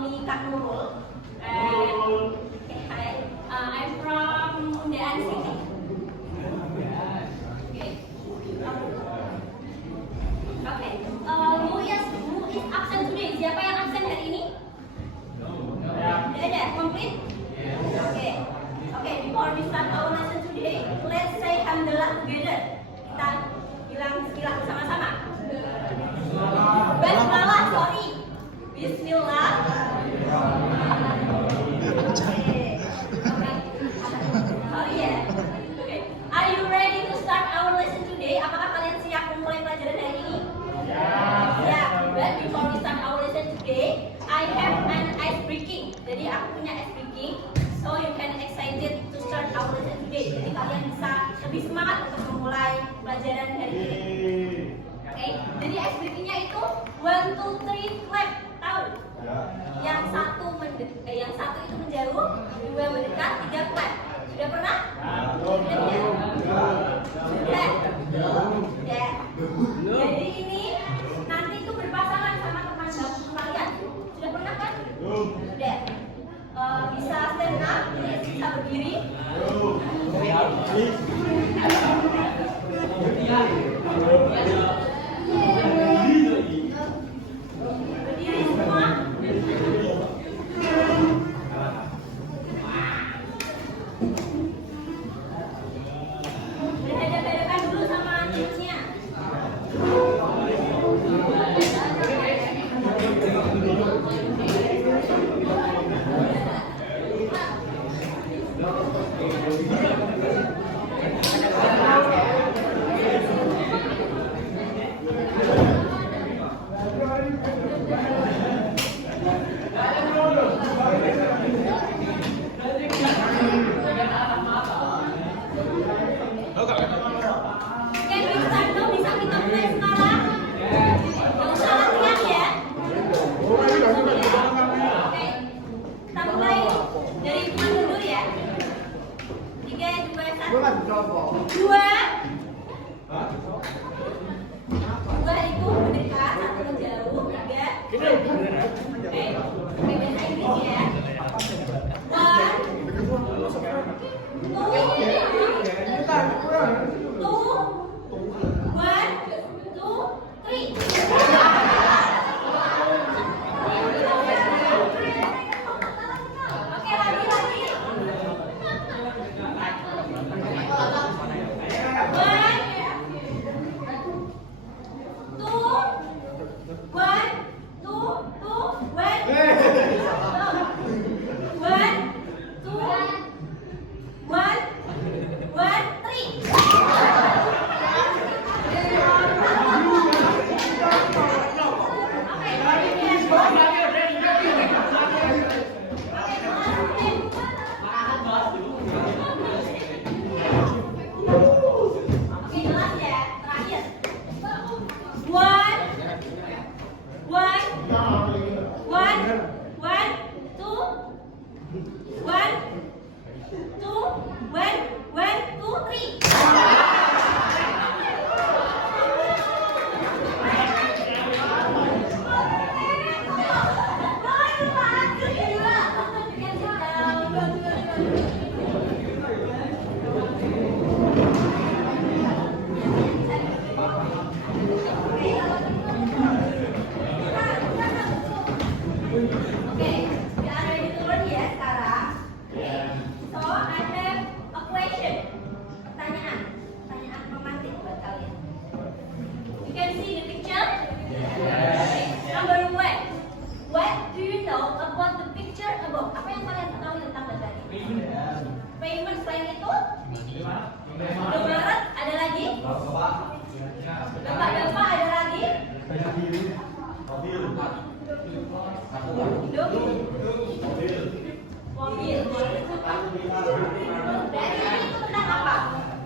call me Kak Nurul. And hi, I'm from Undaan City. Okay. Who is absent today? Siapa yang absen hari ini? Tidak ada. Complete? Okay. Before we start our lesson today, let's say Alhamdulillah together. Kita bilang bismillah bersama-sama. Basmalah, sorry. Bismillah. Sorry ya. Okay. Are you ready to start our lesson today? Apakah kalian siap memulai pelajaran hari ini? Ya. But before we start our lesson today, I have an ice breaking. Jadi aku punya ice breaking, so you can excited to start our lesson today. Jadi kalian bisa lebih semangat untuk memulai pelajaran hari ini. Oke. Jadi ice breakingnya itu 1, 2, 3 clap. Tahu? Yang satu itu menjauh, 2 mendekat, 3 clap. Sudah pernah? Sudah. Jadi ini nanti itu berpasangan sama teman bagus kalian. Sudah pernah kan? Sudah. Bisa stand up, bisa berdiri. Berdiri semua. Berhadapan dulu sama coachnya.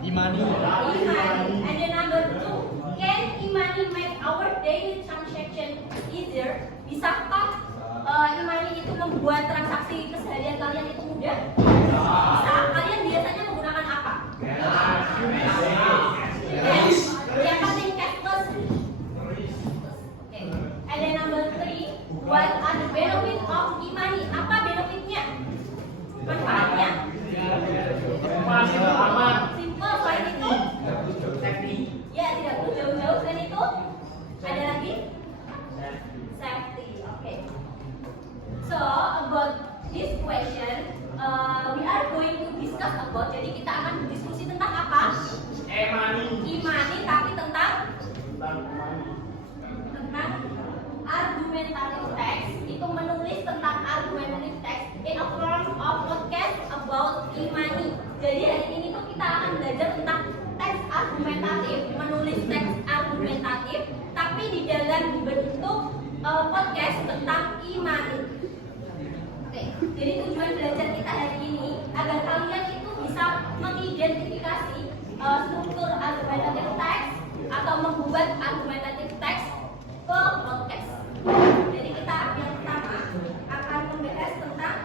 Imani. And then number 2, can Imani make our daily transaction easier? Bisakah Imani itu membuat transaksi keseharian kalian itu mudah? Bisa. Kalian biasanya menggunakan apa? Cash. Yang penting cashless. Okay. And then number 3, what are the benefits of Imani tapi tentang argumentative text, itu menulis tentang argumentative text in a form of podcast about Imani. Jadi hari ini tuh kita akan belajar tentang teks argumentatif, menulis teks argumentatif, tapi di dalam bentuk podcast tentang Imani. Oke, jadi tujuan belajar kita hari ini agar kalian itu bisa mengidentifikasi struktur argumentative text atau membuat argumentative text ke podcast. Jadi kita yang pertama akan membahas tentang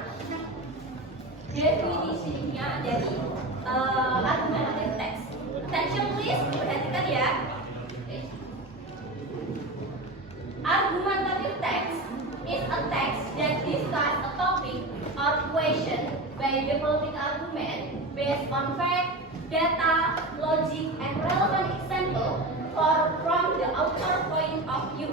definisinya dari argumentative text. Attention please, perhatikan ya. Argumentative text is a text that discuss a topic or question by developing argument based on fact, data, logic, and relevant example or from the author point of view.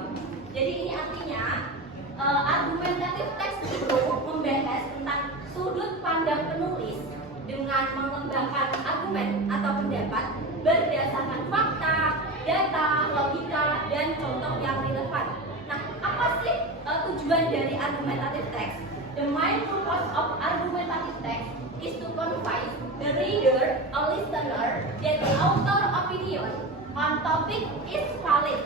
Jadi ini artinya argumentative text itu membahas tentang sudut pandang penulis dengan mengembangkan argumen atau pendapat berdasarkan fakta, data, logika, dan contoh yang relevan. Nah, apa sih tujuan dari argumentative text? The main purpose of argumentative text is to convince the reader, a listener, that the author opinion on topic is valid.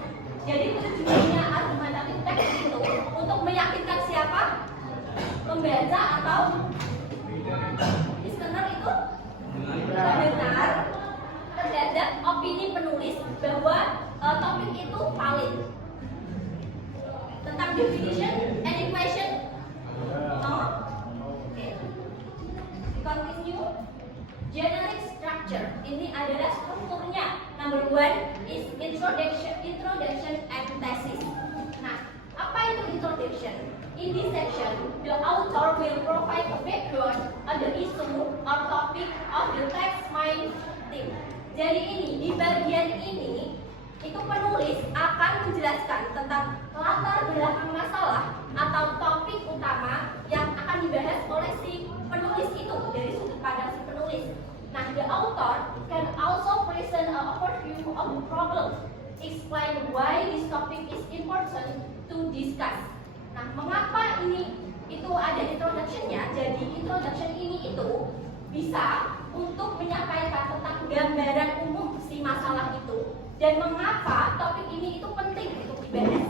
Jadi tujuannya argumentative text itu untuk meyakinkan siapa? Pembaca atau listener itu mendengar terhadap opini penulis bahwa topik itu valid. Tentang definition, any question? No? Okay. Continue. Generic structure. Ini adalah strukturnya. Number one is introduction and thesis. Nah, apa itu introduction? In this section, the author will provide a background on the issue or topic of the text main theme. Jadi ini di bagian ini itu penulis akan menjelaskan tentang latar belakang masalah atau topik utama yang akan dibahas oleh si penulis itu dari sudut pandang si penulis. Nah, the author can also present an overview of the problem, explain why this topic is important to discuss. Nah, mengapa ini itu ada introduction-nya? Jadi introduction ini itu bisa untuk menyampaikan tentang gambaran umum si masalah itu dan mengapa topik ini itu penting untuk dibahas.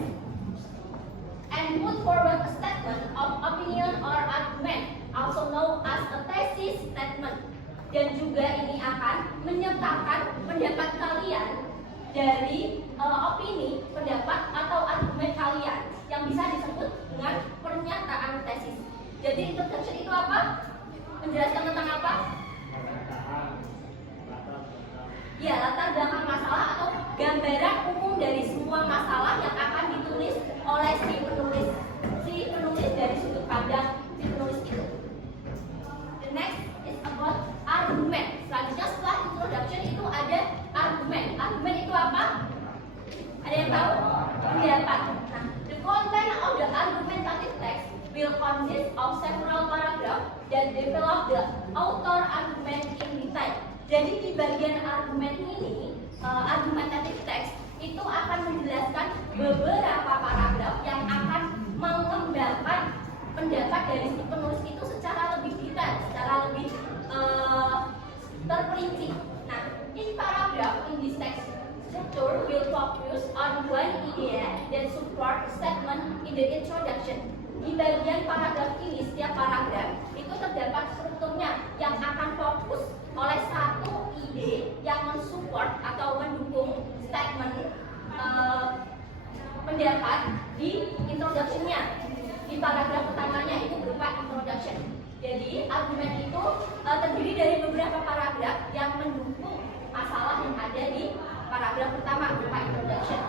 And put forward a statement of opinion or argument, also known as a thesis statement. Dan juga ini akan menyertakan pendapat kalian dari opini, pendapat atau argumen kalian yang bisa disebut dengan pernyataan tesis. Jadi introduction itu apa? Menjelaskan tentang apa? Ya, latar belakang masalah atau gambaran umum dari semua masalah yang akan ditulis oleh si penulis dari sudut pandang si penulis itu. The next is about argument. Selanjutnya setelah introduction itu ada argument. Argument itu apa? Ada yang tahu? Pendapat. Nah, the content of the argumentative text will consist of several paragraphs that develop the author argument in detail. Jadi di bagian argumen ini, argumentative text itu akan menjelaskan beberapa paragraf yang akan mengembangkan pendapat dari si penulis itu secara lebih detail, secara lebih terperinci. Nah, each paragraph in this text structure will focus on one idea that support statement in the introduction. Di bagian paragraf ini, setiap paragraf itu terdapat strukturnya yang akan fokus oleh satu ide yang mensupport atau mendukung statement pendapat di introduction-nya. Di paragraf pertamanya itu berupa introduction. Jadi argumen itu terdiri dari beberapa paragraf yang mendukung masalah yang ada di paragraf pertama berupa introduction.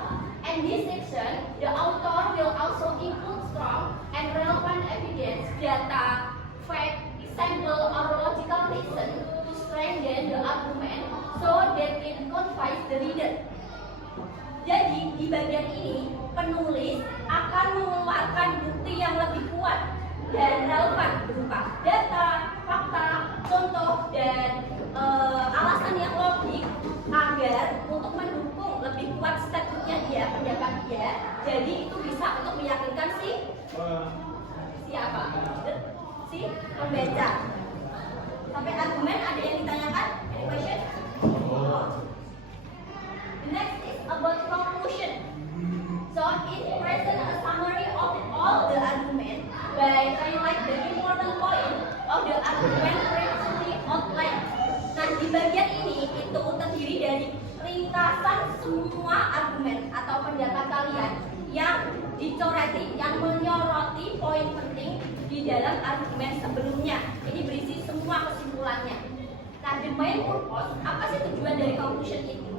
And this section, the author will also include strong and relevant evidence, data, fact, example, or logical reason to strengthen the argument so that it convince the reader. Jadi di bagian ini penulis akan mengeluarkan bukti yang lebih kuat dan relevan berupa data, fakta, contoh, dan alasan yang logik agar untuk Jadi itu bisa untuk meyakinkan siapa? Si pembaca. Sampai argumen ada yang ditanyakan? Any question? The next is about conclusion. So it presents a summary of all the argument by highlight the important point of the argument previously outlined. Nah, di bagian ini itu terdiri dari ringkasan semua argumen atau pendapat kalian yang dicoreti, yang menyoroti poin penting di dalam argumen sebelumnya. Ini berisi semua kesimpulannya. Nah, the main purpose, apa sih tujuan dari conclusion itu?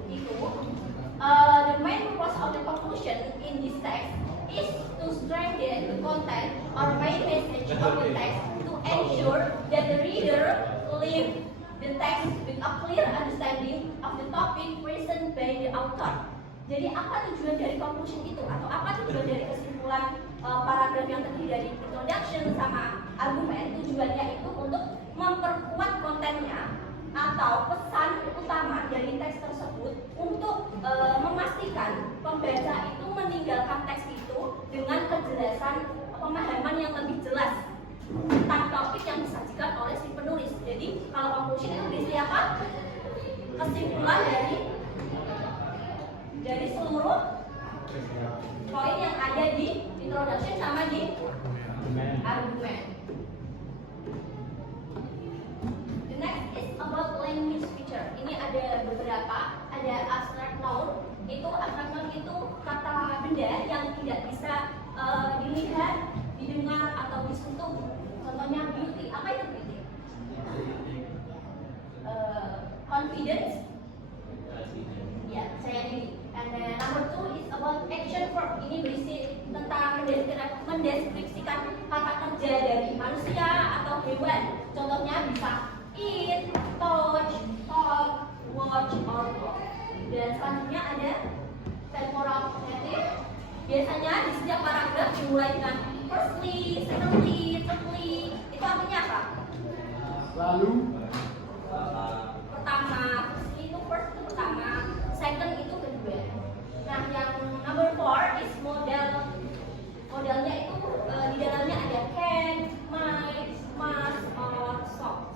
The main purpose of the conclusion in this text is to strengthen the content or main message of the text to ensure that the reader leave the text with a clear understanding of the topic present by the author. Jadi apa tujuan dari conclusion itu atau apa tujuan dari kesimpulan paragraf yang terdiri dari introduction sama argumen? Tujuannya itu untuk memperkuat kontennya atau pesan utama dari teks tersebut untuk memastikan pembaca itu meninggalkan teks itu dengan kejelasan pemahaman yang lebih jelas tentang topik yang disajikan oleh si penulis. Jadi kalau conclusion itu berisi apa? Kesimpulan dari seluruh poin yang ada di introduction sama di argumen. The next is about language feature. Ini ada beberapa, ada abstract noun. Abstract noun itu kata benda yang tidak bisa dilihat, didengar atau disentuh. Contohnya beauty. Apa itu beauty? Confidence. Ya, saya ini. And then number 2 is about action verb. Ini berisi tentang mendeskripsikan kata kerja dari manusia atau hewan. Contohnya bisa eat, touch, talk, watch, or walk. Dan selanjutnya ada temporal negative. Biasanya di setiap paragraf dimulai dengan firstly, secondly, thirdly. Itu artinya apa? Lalu. Pertama, firstly itu first itu pertama, second itu kedua. Nah, yang number 4 is model. Modelnya itu di dalamnya ada can, might, must, or so.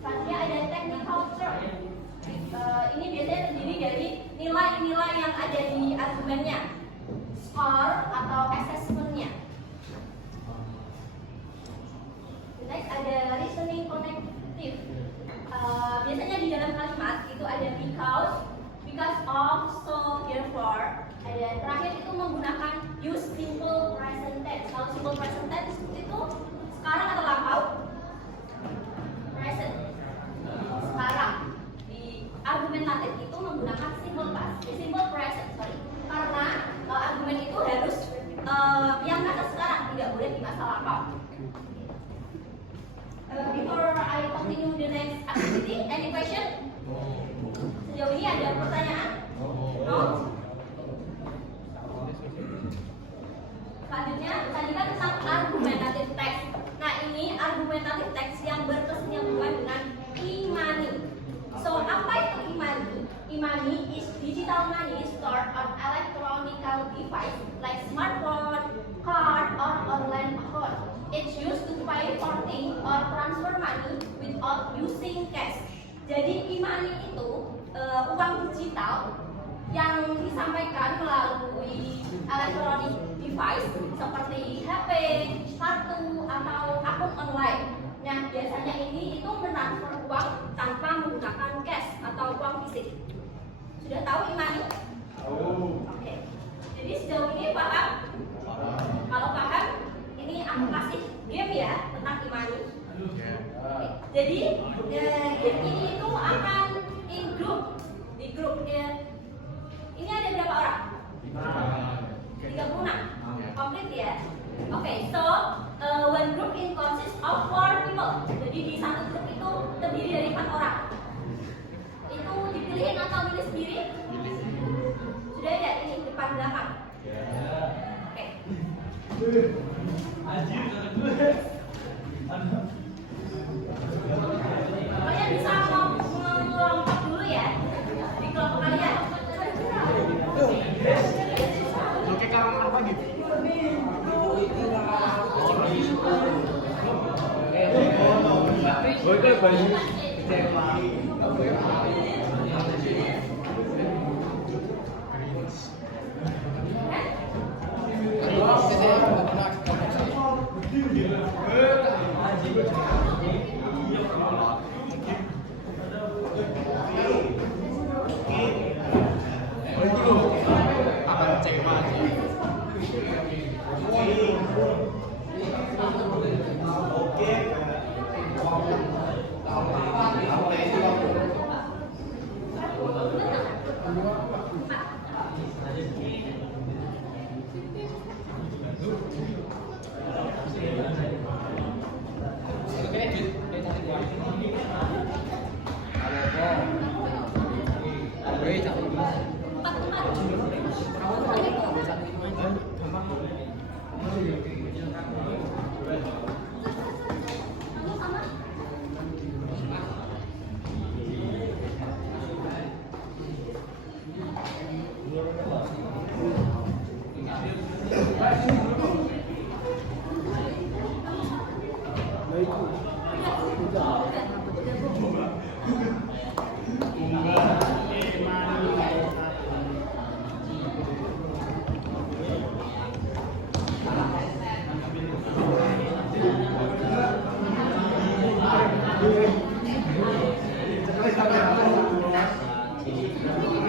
Selanjutnya ada technical term. Ini biasanya terdiri dari nilai-nilai yang ada di argumennya, score atau assessmentnya. Next ada listening connective. Biasanya di dalam kalimat itu ada because of, so, therefore. Ada terakhir itu menggunakan use simple present tense. Kalau simple present tense itu sekarang atau lampau? Present. Sekarang. Di argumentatif itu menggunakan simple past, simple present, sorry. Karena argumen itu harus yang kata sekarang, tidak boleh di masa lampau. Before I continue the next activity, any question? Sejauh ini ada pertanyaan? No? Selanjutnya, tadi kan tentang argumentative text. Nah, ini argumentative text yang berkesinambungan dengan e-money. So, apa itu e-money? E-money is digital money stored on electronic device like smartphone, card, or online account. It's used to pay for things or transfer money without using cash. Jadi e-money itu uang digital yang disampaikan melalui electronic device seperti HP, kartu, atau akun online. Nah, biasanya ini itu mentransfer uang tanpa menggunakan cash atau uang fisik. Sudah tahu e-money? Oke. Jadi sejauh ini paham? Kalau paham, ini aku kasih game ya tentang e-money. Jadi game ini itu akan in group, di grup ya. Ini ada berapa orang? 36. Komplit ya. Oke, so one group in consists of 4 people. Jadi di satu grup itu terdiri dari 4 orang. Itu dipilihin atau milih sendiri? Sudah ada ini depan belakang. Oke. Kalian bisa melompat dulu ya di kelompok kalian. Oke, Kak. Sudah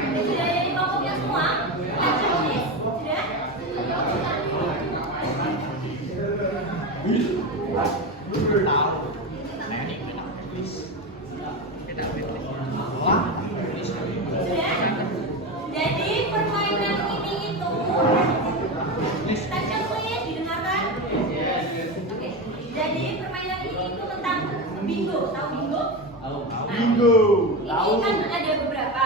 ada di kelompoknya semua? Sudah? Jadi permainan ini itu attention please, didengarkan? Oke. Jadi permainan ini itu tentang bingo. Tahu bingo? Bingo. Ini kan ada beberapa.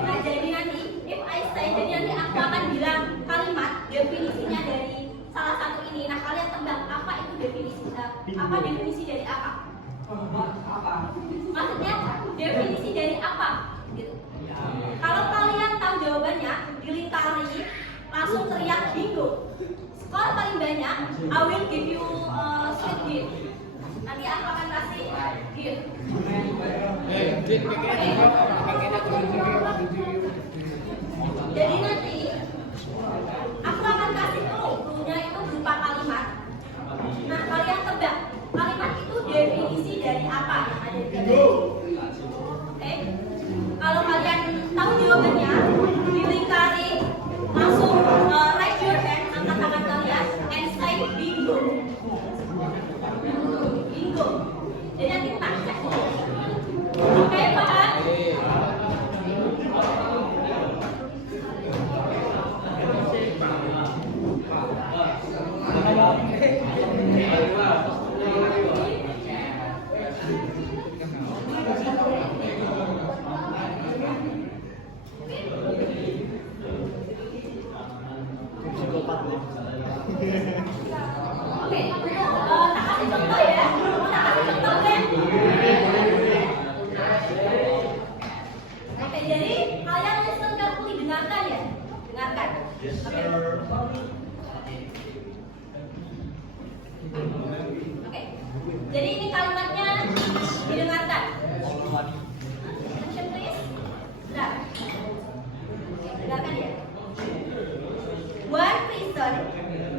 Nah, jadi nanti if I say, jadi nanti aku akan bilang kalimat definisinya dari salah satu ini. Nah, kalian tebak apa itu apa definisi dari apa? Maksudnya definisi dari apa? Gitu. Kalau kalian tahu jawabannya, dilingkari, langsung teriak bingo. Skor paling banyak, I will give you sweet gift. Nanti aku akan kasih gift. Jadi nanti aku akan kasih clue-nya itu berupa kalimat. Nah, kalian tebak kalimat itu definisi dari apa yang ada di tadi. Oke? Kalau kalian tahu jawabannya, dilingkari, langsung raise your hand, angkat tangan kalian, and say bingo. Bingo. Jadi nanti tak cek. Oke, paham? Oke, tak kasih contoh ya. Tak kasih contoh kan? Oke, jadi kalian listen carefully, dengarkan ya. Dengarkan. Oke. Jadi ini kalimatnya didengarkan. Attention please. Bentar. Oke, dengarkan ya. One reason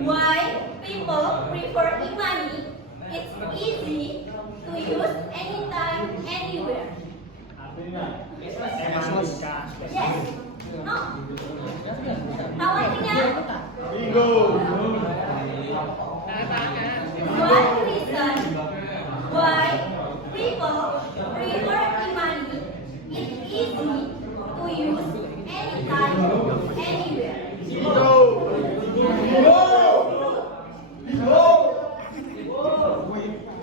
why people prefer e-money, it's easy to use anytime, anywhere. Yes. No. Tahu artinya? Bingo. One reason why people prefer e-money, it's easy to use anytime, anywhere. Bingo. Bingo. Bingo.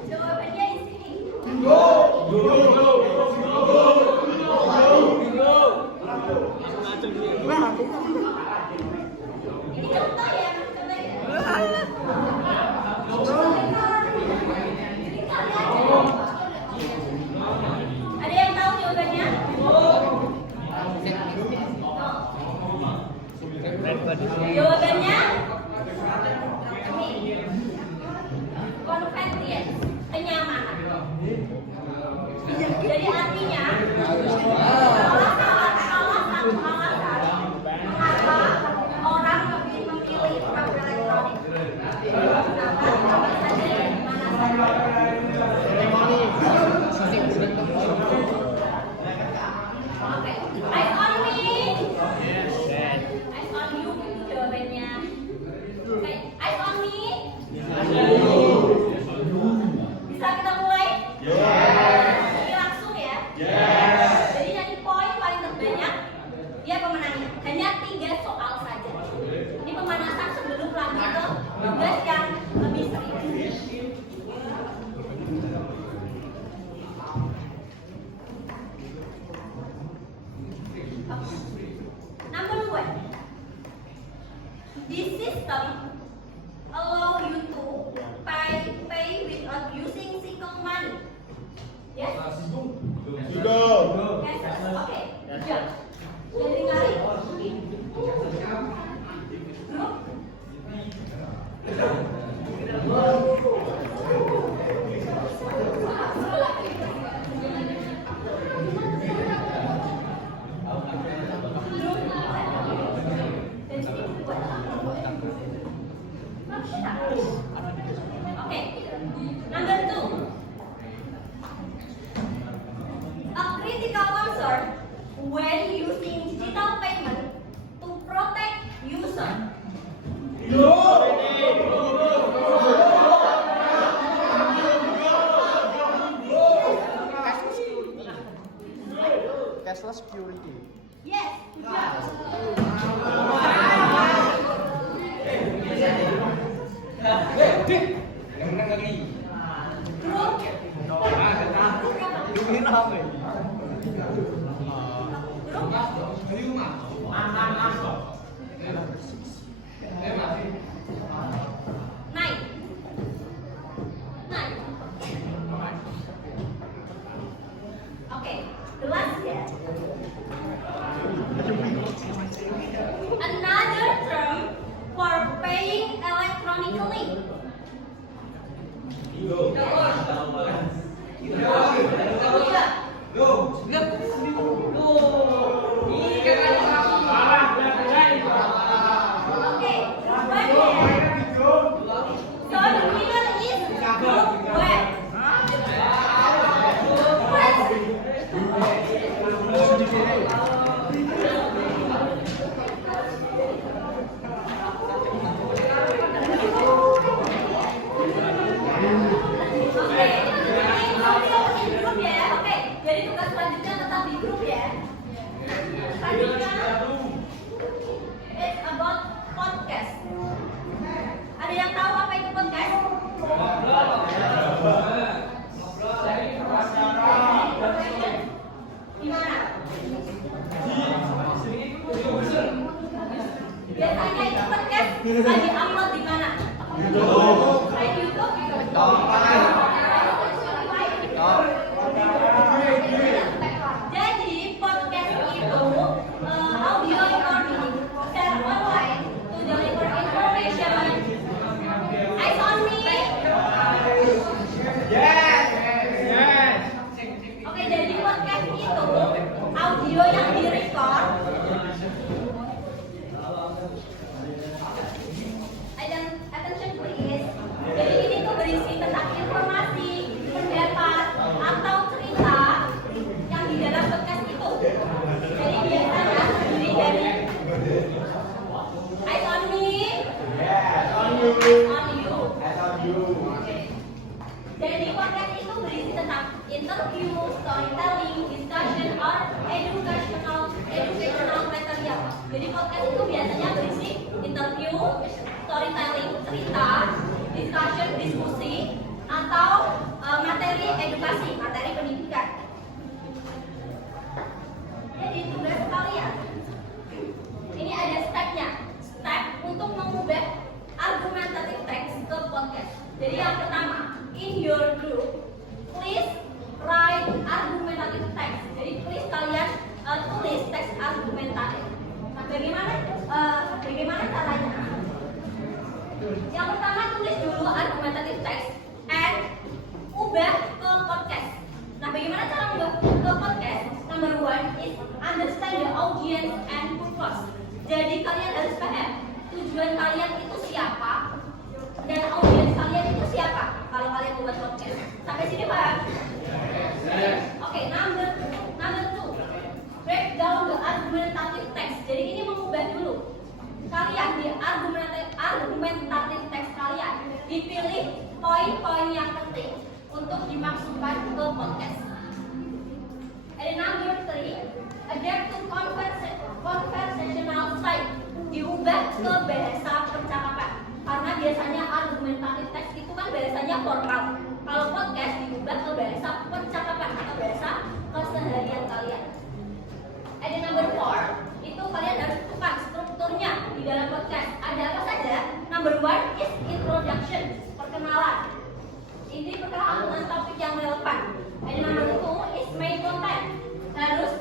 Jawabannya di sini. Bingo. Bingo. Ini contoh ya, contoh ya. Ada yang tahu jawabannya? Jawabannya convenience, kenyamanan. hanya 3 soal saja. Ini pemanasan sebelum lanjut ke tugas yang lebih serius. Number 1. This system allow you to pay without using single money. Yes? Bingo. Yes. Okay. Yeah. Jadi kali. Okay. Number 2. A critical concern when using digital payment to protect user. Cashless security. Yes. Okay, the last year. Another term for paying electronically. Okay, one here. So the winner is group web. Jadi tugas selanjutnya tetap di grup ya. Selanjutnya, it's about podcast. Ada yang tahu apa itu podcast? Gimana? Biasanya itu podcast lagi upload di mana? Di YouTube? Jadi podcast itu audio recording share online to deliver information. Eyes on me. Oke, jadi podcast itu audio yang direcord. Attention please. Jadi ini tuh berisi tentang informasi, pendapat atau cerita yang di dalam podcast itu. Jadi biasanya terdiri dari eyes on me, eyes on you. Jadi podcast itu berisi tentang interview, storytelling, discussion, or educational material. Jadi podcast itu biasanya berisi interview, storytelling, cerita, discussion, diskusi, atau materi edukasi, materi pendidikan. Jadi tugas kalian, ini ada stepnya. Step untuk mengubah argumentative text ke podcast. Jadi yang pertama, in your group, please write argumentative text. Jadi please kalian tulis teks argumentatif. Nah, bagaimana caranya? Yang pertama, tulis dulu argumentative text and ubah ke podcast. Nah, bagaimana cara ubah ke podcast? Number 1 is understand the audience and purpose. Jadi kalian harus paham tujuan kalian itu siapa dan audiens kalian itu siapa kalau kalian buat podcast. Sampai sini paham? Oke, number 2, break down the argumentative text. Jadi ini mengubah dulu. Kalian di argumentative text kalian dipilih poin-poin yang penting untuk dimasukkan ke podcast. And number 3, adapt to conversational ke bahasa percakapan. Karena biasanya argumentatif teks itu kan bahasanya formal. Kalau podcast diubah ke bahasa percakapan atau bahasa keseharian kalian. Ada number 4, itu kalian harus tentukan strukturnya di dalam podcast. Ada apa saja? Number 1 is introduction, perkenalan. Ini perkenalan dengan topik yang relevan. Ada number 2 is main content, harus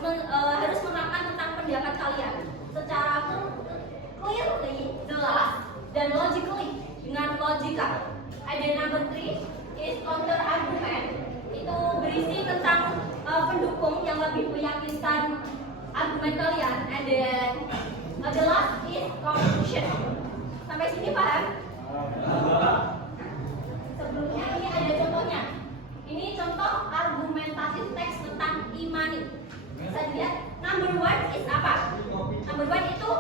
menerangkan tentang pendapat kalian secara clearly, jelas, dan logically, dengan logika. Ada number 3 is counter argument, itu berisi tentang pendukung yang lebih meyakinkan argumen kalian. And then the last is conclusion. Sampai sini paham? Sebelumnya ini ada contohnya. Ini contoh argumentatif teks tentang imani. Bisa dilihat. Number 1 is apa? Number 1 itu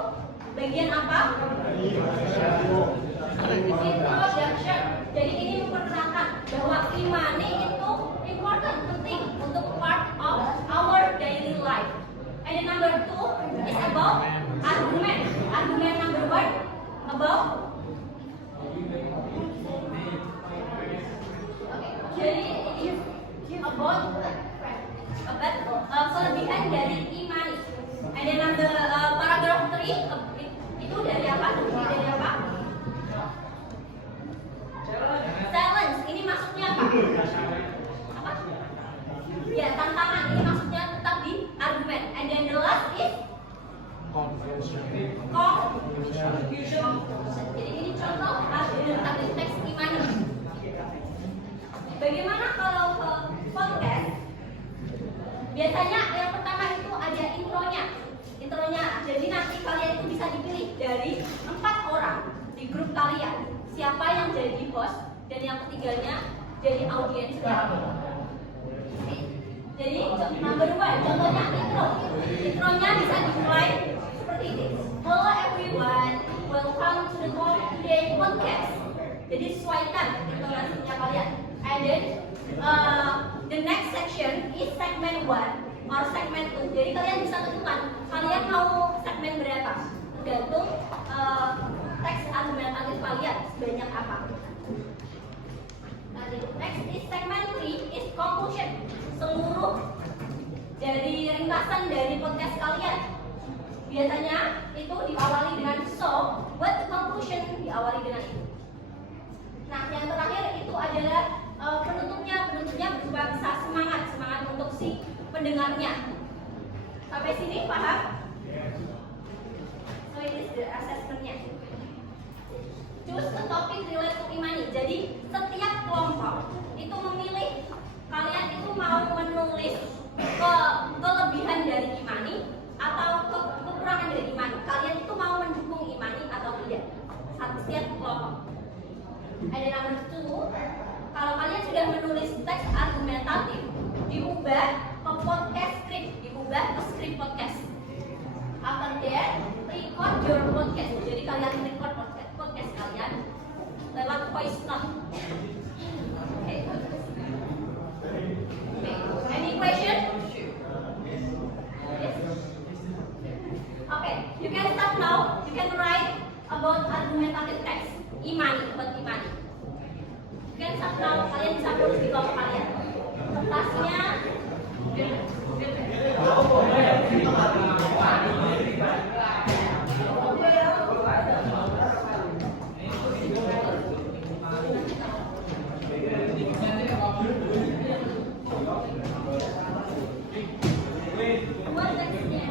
bagian apa? Introduction. Jadi ini memperkenalkan bahwa imani itu important, penting untuk part of our daily life. And then number 2 is about argument. Argument number 1 about jadi ini about kelebihan dari imani. And then number paragraph 3 itu dari apa? Dari apa? Challenge. Ini maksudnya apa? Apa? Ya, tantangan. Ini maksudnya tetap di argumen. And then the last is conclusion. Jadi ini contoh argumentatif teks imani. Bagaimana kalau podcast? Biasanya yang pertama itu ada intronya. Jadi nanti kalian itu bisa dipilih dari 4 orang di grup kalian. Siapa yang jadi host dan yang ketiganya jadi audiensnya. Jadi number 1, contohnya intro. Intronya bisa dimulai seperti ini. Hello everyone, welcome to the Talk Today podcast. Jadi sesuaikan intonasinya kalian. And then the next section is segment 1 or segment 2. Jadi kalian bisa tentukan kalian mau segmen berapa, tergantung teks argumentatif kalian sebanyak apa. Next is segment 3 is conclusion. Seluruh dari ringkasan dari podcast kalian. Biasanya itu diawali dengan so, what the conclusion diawali dengan itu. Nah, yang terakhir itu adalah penutupnya berupa bisa semangat untuk si pendengarnya. Sampai sini paham? So it is the assessment-nya. Choose a topic related to imani. Jadi setiap kelompok itu memilih kalian itu mau menulis kelebihan dari imani atau kekurangan dari imani. Kalian itu mau mendukung imani atau tidak. Setiap kelompok. Ada number 2. Kalau kalian sudah menulis teks argumentatif, diubah ke podcast script, diubah ke script podcast. After that, record your podcast. Jadi kalian record podcast kalian lewat voice note. Okay. Any question? Yes? Okay, you can start now. You can write about argumentative text. Imani, buat imani. You can start now. Kalian bisa tulis di kelompok kalian. Kertasnya. Buat teksnya.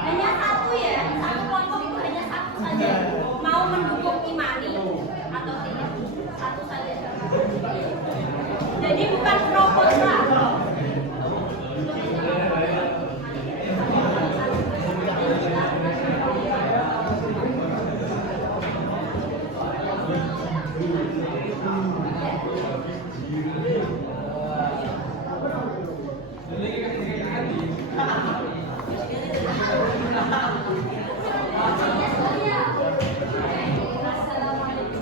Hanya satu ya, satu kelompok itu hanya satu saja. Mau mendukung imani atau tidak, satu saja. Jadi bukan pro kontra. Assalamualaikum.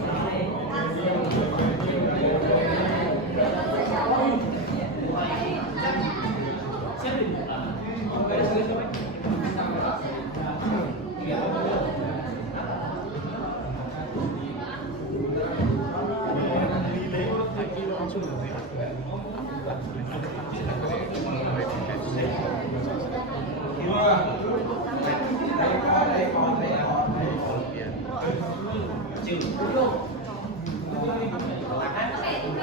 Oke, if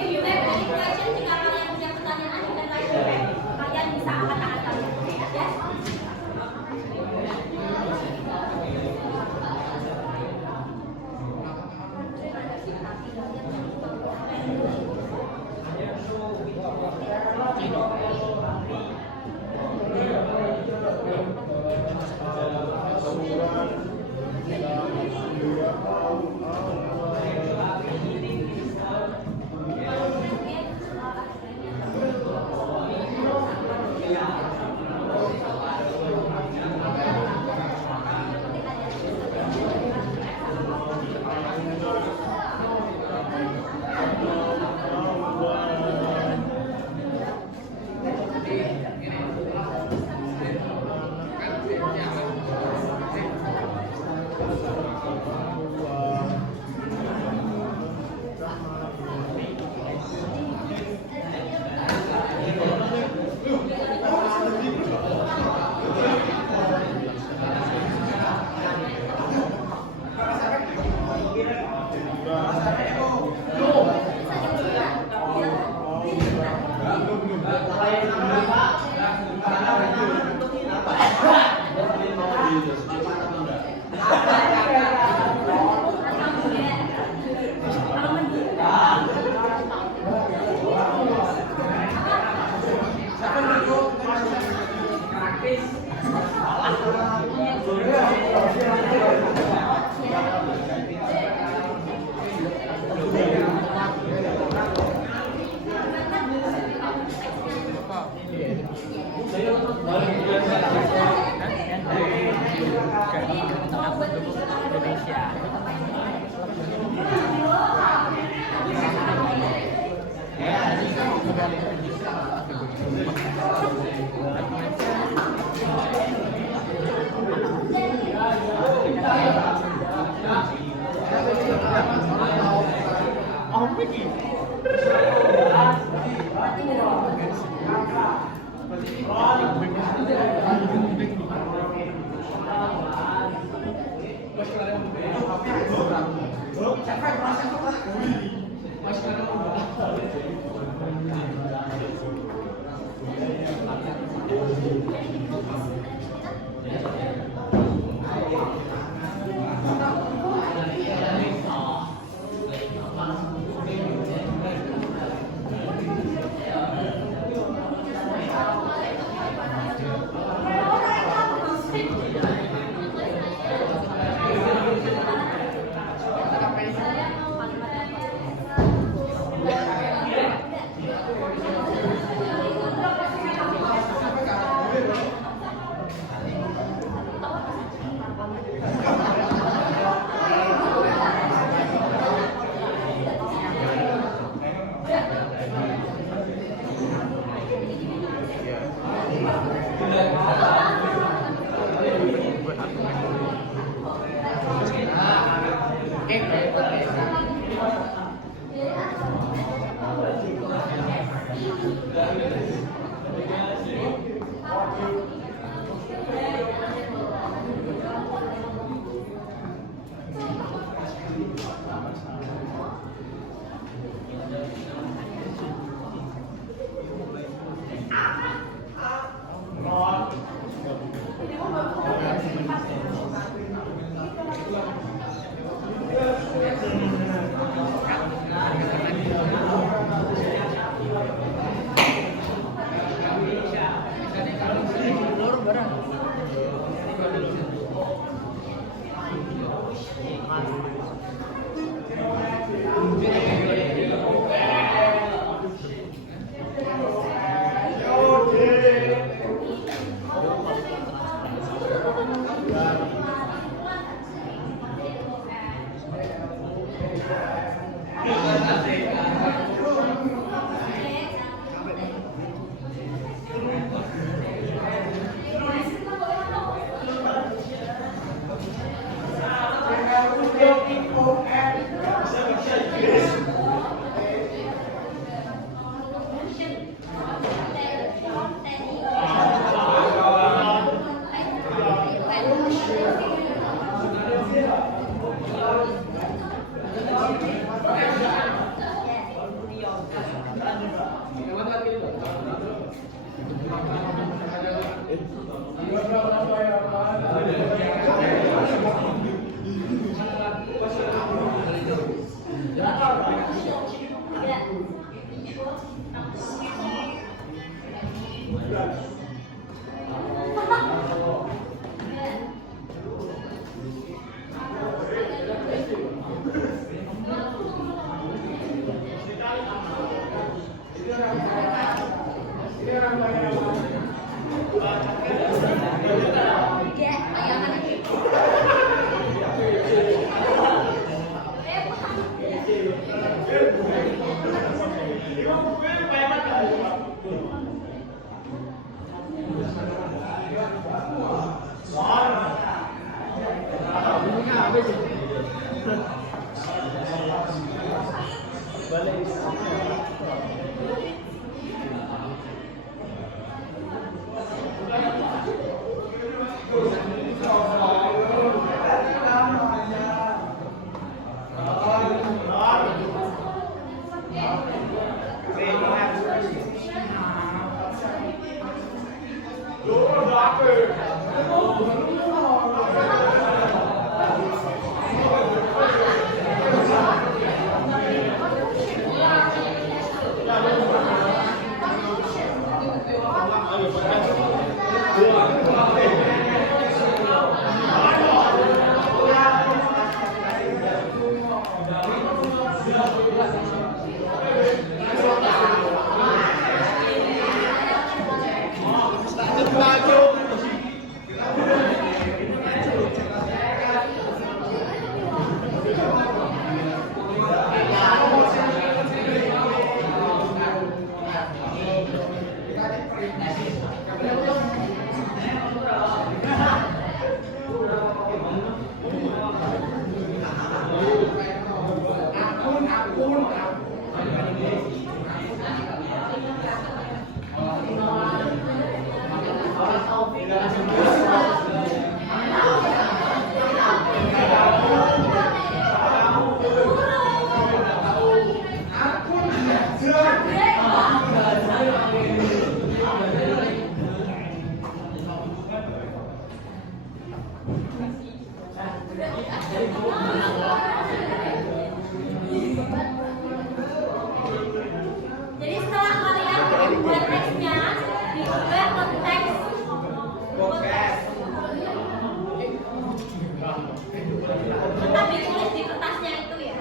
you have any question, jika kalian punya pertanyaan, you can raise your hand. Kalian bisa angkat tangan kalian. Yes? Jadi setelah kalian buat teksnya, diubah ke teks tetap ditulis di kertasnya itu ya.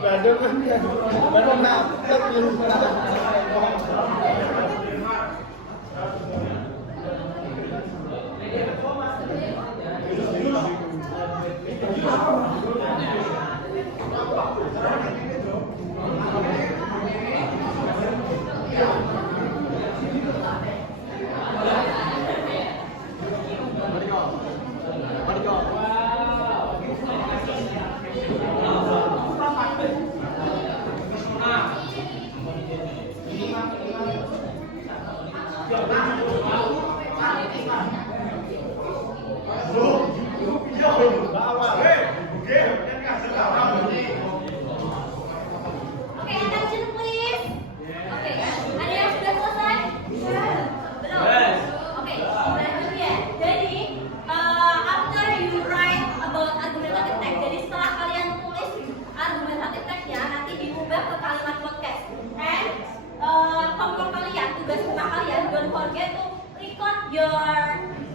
Gak ada kan ya. Baru nafas lupa. Oke, attention please. Oke, ada yang sudah selesai? Belum? Oke, lanjut ya. Jadi, after you write about argumentative text, jadi setelah kalian tulis argumentative text-nya, nanti diubah ke kalimat podcast. And homework kalian, tugas rumah kalian, don't forget to record your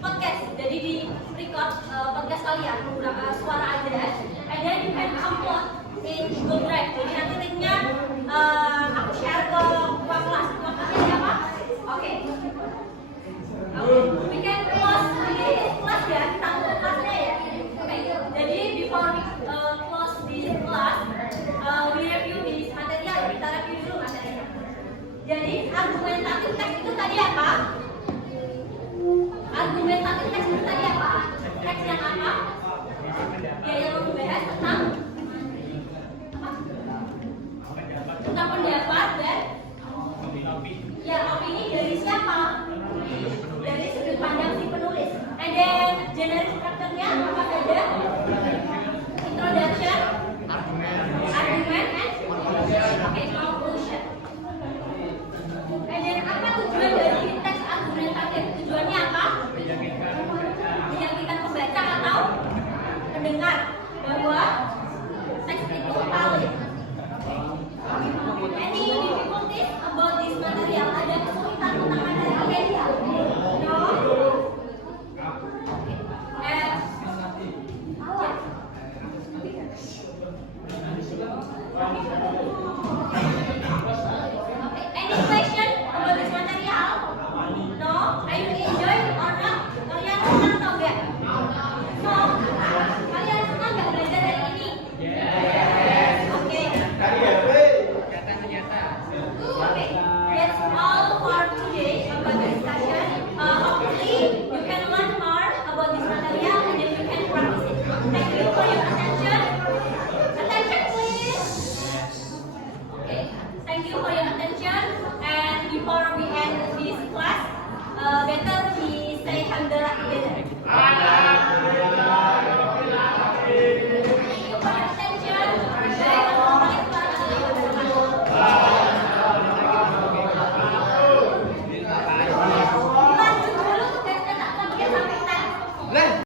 podcast. Jadi di record podcast kalian menggunakan suara aja, and then you can upload in Google Drive. Jadi nanti linknya aku share ke ketua kelas. Ketua kelasnya siapa? Oke. We can close di kelas ya, kita tutup kelasnya ya. Oke. Jadi before we close this class, we review this material. Kita review dulu materialnya. Jadi argumentatif teks itu tadi apa? Argumentatif teks itu tadi apa?